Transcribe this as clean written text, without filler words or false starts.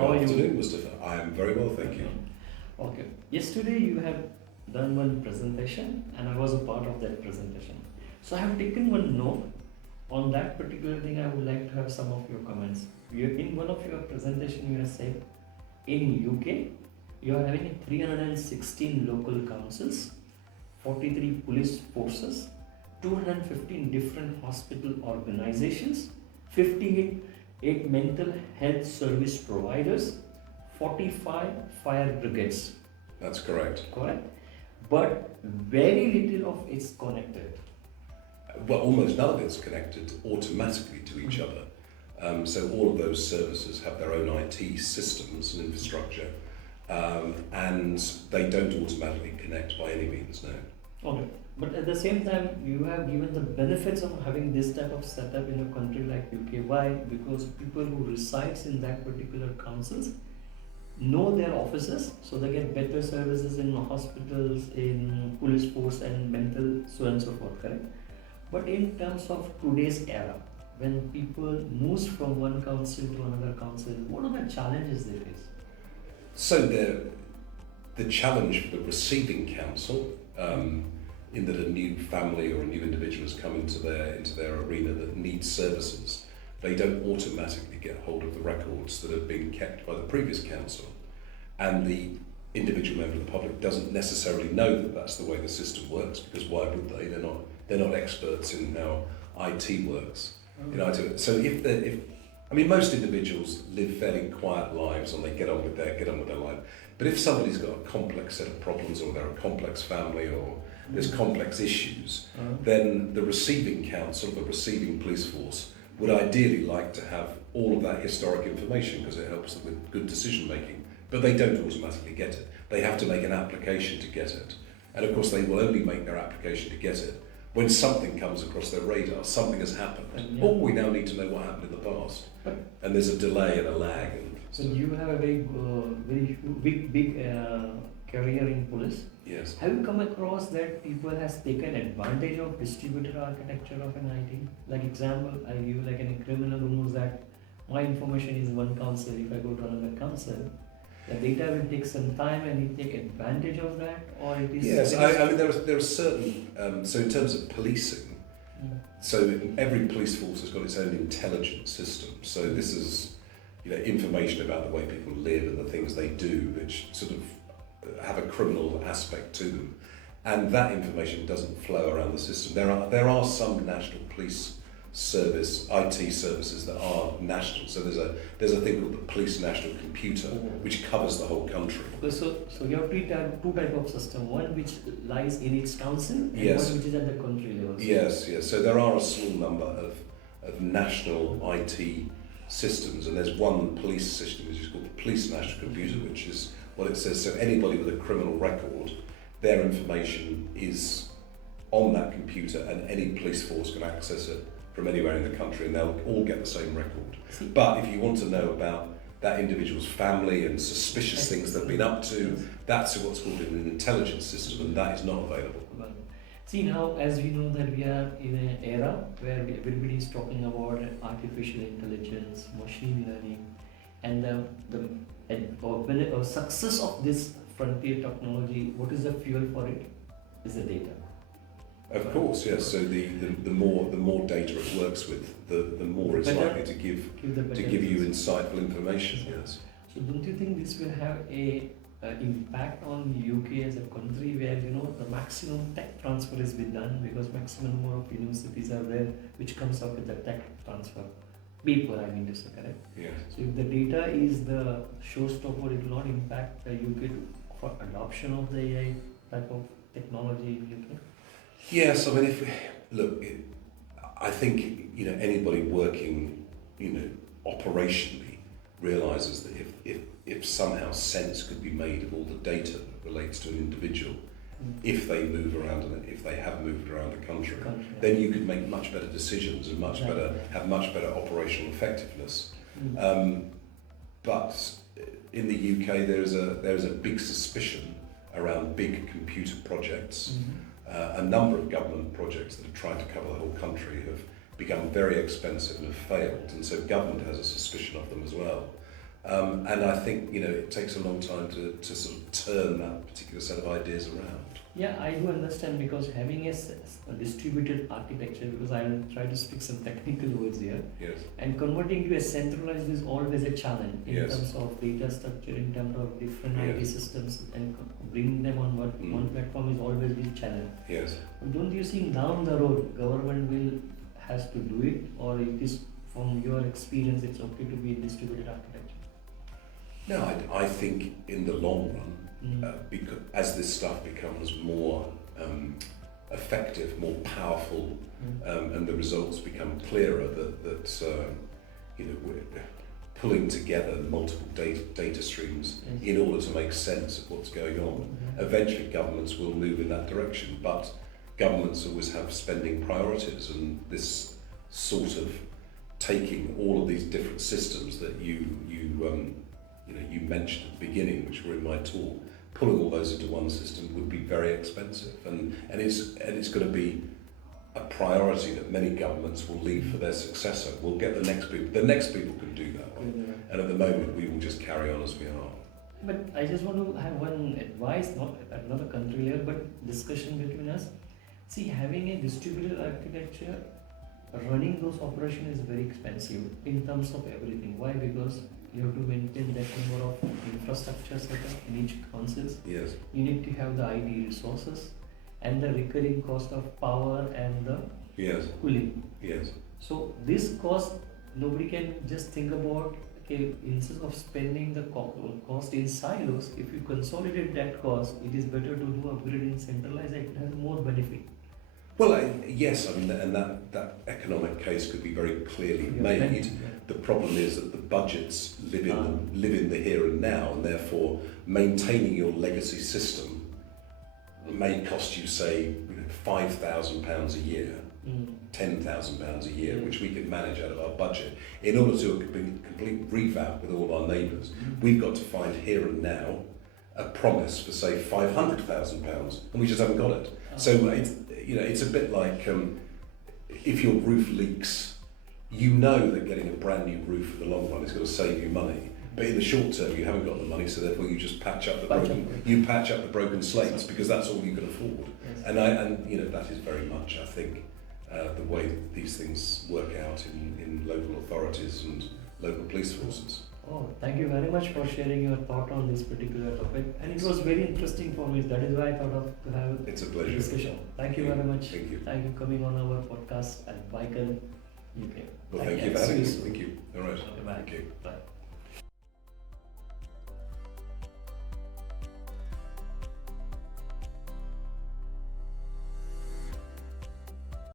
Good afternoon, Mustafa. I am very well, thank you. Okay. Yesterday you have done one presentation and I was a part of that presentation. So I have taken one note on that particular thing. I would like to have some of your comments. In one of your presentation you have said in UK you are having 316 local councils, 43 police forces, 215 different hospital organizations, 58 mental health service providers, 45 fire brigades. That's correct. Correct? But very little of it's connected. Well, almost none of it's connected automatically to each other. So all of those services have their own IT systems and infrastructure, and they don't automatically connect by any means, no. Okay. But at the same time, you have given the benefits of having this type of setup in a country like UK. Why? Because people who resides in that particular councils know their officers, so they get better services in hospitals, in police force and mental, so and so forth, correct? But in terms of today's era, when people moves from one council to another council, what are the challenges they face? So the challenge for the receiving council, in that a new family or a new individual has come into their arena that needs services, they don't automatically get hold of the records that have been kept by the previous council, and the individual member of the public doesn't necessarily know that that's the way the system works, because why would they? They're not experts in how IT works. Okay. So most individuals live fairly quiet lives and they get on with their life. But if somebody's got a complex set of problems, or they're a complex family, or there's complex issues, then the receiving council, the receiving police force, would ideally like to have all of that historic information because it helps them with good decision making. But they don't automatically get it. They have to make an application to get it. And of course they will only make their application to get it when something comes across their radar, something has happened. Yeah. Or we now need to know what happened in the past. And there's a delay and a lag. So you have a very big career in police. Yes. Have you come across that people has taken advantage of distributed architecture of an IT? Like example, I give like a criminal who knows that my information is one council. If I go to another council, the data will take some time, and he take advantage of that, or it is. Yes, I mean there are certain. So in terms of policing, so every police force has got its own intelligence system. So this is, information about the way people live and the things they do, which sort of have a criminal aspect to them, and that information doesn't flow around the system. There are some national police service IT services that are national. So there's a thing called the Police National Computer, which covers the whole country. Okay, so you have two type of system. One which lies in its council, and Yes. one which is at the country level. Yes. So there are a small number of national IT systems, and there's one police system which is called the Police National Computer, which is what it says. So anybody with a criminal record, their information is on that computer, and any police force can access it from anywhere in the country, and they'll all get the same record. But if you want to know about that individual's family and suspicious things they've been up to, that's what's called an intelligence system, and that is not available. Well, see now, as we know that we are in an era where everybody is talking about artificial intelligence, machine learning, and the success of this frontier technology. What is the fuel for it? Is the data. Of course, yes. So the more data it works with, the more it's likely to give you insightful information. Yes. So don't you think this will have a impact on UK as a country, where the maximum tech transfer is being done, because maximum number of universities are there, which comes up with the tech transfer paper, I mean to say, correct? Yes. So if the data is the showstopper, it will not impact the UK for adoption of the AI type of technology in UK. Yes, I mean, I think anybody working operationally realises that if somehow sense could be made of all the data that relates to an individual, if they move around and if they have moved around the country, then you could make much better decisions and have much better operational effectiveness. But in the UK, there is a big suspicion around big computer projects. A number of government projects that have tried to cover the whole country have become very expensive and have failed, and so government has a suspicion of them as well. And I think, it takes a long time to sort of turn that particular set of ideas around. Yeah, I do understand, because having a distributed architecture, because I'll try to speak some technical words here, Yes. and converting to a centralized is always a challenge in Yes. terms of data structure, in terms of different Yes. IT systems, and bringing them on one platform is always a challenge. Yes. But don't you think down the road government has to do it, or it is, from your experience, it's okay to be a distributed architecture? No, I think in the long run, Mm. because as this stuff becomes more effective, more powerful, and the results become clearer, that we're pulling together multiple data streams Yes. in order to make sense of what's going on. Mhm. Eventually, governments will move in that direction, but governments always have spending priorities, and this sort of taking all of these different systems that you mentioned at the beginning, which were in my talk, pulling all those into one system would be very expensive, and it's going to be a priority that many governments will leave for their successor. We'll get the next people. The next people can do that one, and at the moment we will just carry on as we are. But I just want to have one advice, not at another country level, but discussion between us. See, having a distributed architecture, running those operations is very expensive in terms of everything. Why? Because you have to maintain that number of infrastructure setup in each councils. Yes. You need to have the IT resources and the recurring cost of power and the Yes. cooling. Yes. So this cost, nobody can just think about, okay, instead of spending the cost in silos, if you consolidate that cost, it is better to do upgrade in centralized, it has more benefit. Well, yes, I mean, and that economic case could be very clearly made. The problem is that the budgets live in the here and now, and therefore maintaining your legacy system may cost you, say, £5,000 a year, £10,000 a year, which we can manage out of our budget. In order to do a complete revamp with all our neighbours, we've got to find here and now a promise for, say, £500,000, and we just haven't got it. So it's a bit like if your roof leaks, you know that getting a brand new roof in the long run is going to save you money, but in the short term you haven't got the money, so therefore you just patch up the broken slates, because that's all you can afford. Yes. And that is very much, I think, the way that these things work out in local authorities and local police forces. Oh, thank you very much for sharing your thought on this particular topic, and it was very interesting for me. That is why I thought of to have It's a a pleasure. discussion. Thank you very much. Thank you. Thank you coming on our podcast at Vical UK. Well, thank you for having us. Thank you. All right. Okay, bye. Thank you. Bye.